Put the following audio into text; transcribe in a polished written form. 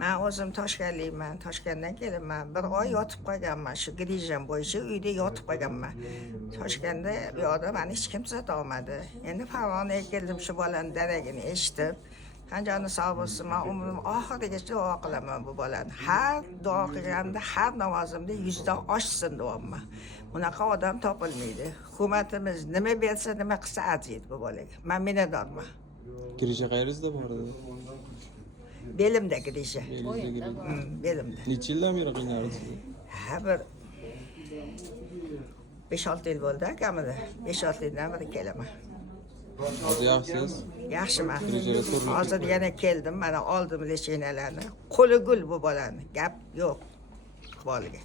Men o'zim Toshkentlikman, Toshkentdan kelibman. Bir oy yotib qolganman, shu grijam bo'yicha uyda yotib qolganman. Toshkentda bu yoqda meni hech kim kuzatolmadi. Endi Farg'onaga keldim, shu bolani daragini eshitib. Qanjani sog' bo'lsin, men umrim oxirigacha duo qilaman bu bolani. Har duo qilganimda, har namozimda 100 dan oshsin deyapman. Bunaqa odam topilmaydi. Hukumatimiz nima bersa, nima qilsa arziydi bu bolaga. Men minnatdorman. Grija qayerda bor edi? Belimda grija. Belimda. Necha yildan beri qiynalasiz? Ha, bir 5-6 yil bo'ldi kamida. 5-6 yildan beri kelaman. Hozir yaxshisiz? Yaxshiman. Grejada turibsiz. Hozir yana keldim, mana oldim lechinalarni. Qo'li gul bu bolani. Gap yo'q bolaga.